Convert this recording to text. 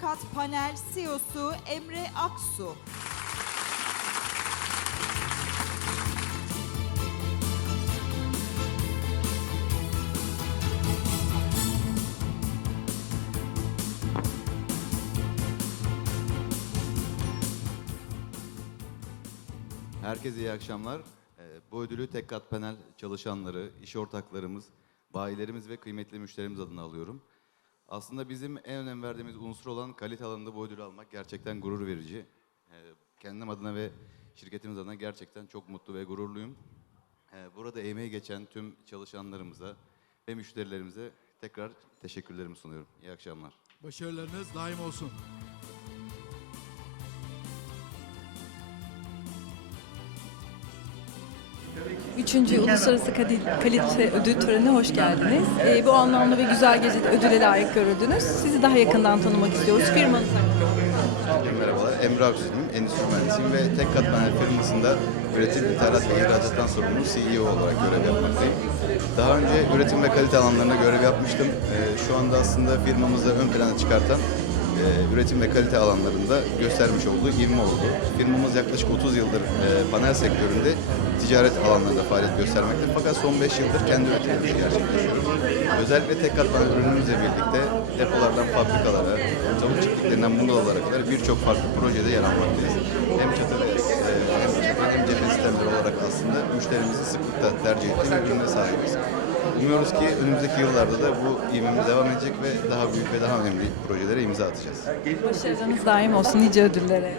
Kat Panel CEO'su Emre Aksu. Herkese iyi akşamlar. Ee, Bu ödülü Tek Kat Panel çalışanları, iş ortaklarımız, bayilerimiz ve kıymetli müşterimiz adına alıyorum. Aslında bizim en önem verdiğimiz unsur olan kalite alanında bu ödülü almak gerçekten gurur verici. Ee, Kendim adına ve şirketimiz adına gerçekten çok mutlu ve gururluyum. Ee, Burada emeği geçen tüm çalışanlarımıza ve müşterilerimize tekrar teşekkürlerimi sunuyorum. İyi akşamlar. Başarılarınız daim olsun. Üçüncü Uluslararası Kadi- Kalite Ödül Töreni'ne hoş geldiniz. Ee, bu anlamda ve güzel gecede ödüle layık görüldünüz. Sizi daha yakından tanımak istiyoruz. Firmanız hakkında. Merhabalar, Emre Aksu'yum, endüstri mühendisiyim ve Tek Kat Panel firmasında üretim, ithalat ve ihracattan sorumlu CEO olarak görev yapmaktayım. Daha önce üretim ve kalite alanlarında görev yapmıştım. Ee, şu anda aslında firmamızı ön plana çıkartan e, üretim ve kalite alanlarında göstermiş olduğu ivme oldu. Firmamız yaklaşık 30 yıldır e, panel sektöründe ticaret alanlarında faaliyet göstermekte fakat son 5 yıldır kendi üretimimizi gerçekleştiriyoruz. Özellikle tek kat panel ürünümüzle birlikte depolardan fabrikalara, tavuk çiftliklerinden bungalovlara kadar birçok farklı projede yer almaktayız. Hem çatı e, hem cephe sistemleri olarak aslında müşterimizi sıklıkla tercih ettiği ürüne sahibiz. Umuyoruz ki önümüzdeki yıllarda da bu ivmemiz devam edecek ve daha büyük ve daha önemli projelere imza atacağız. Başarılarınız daim olsun nice ödüllere.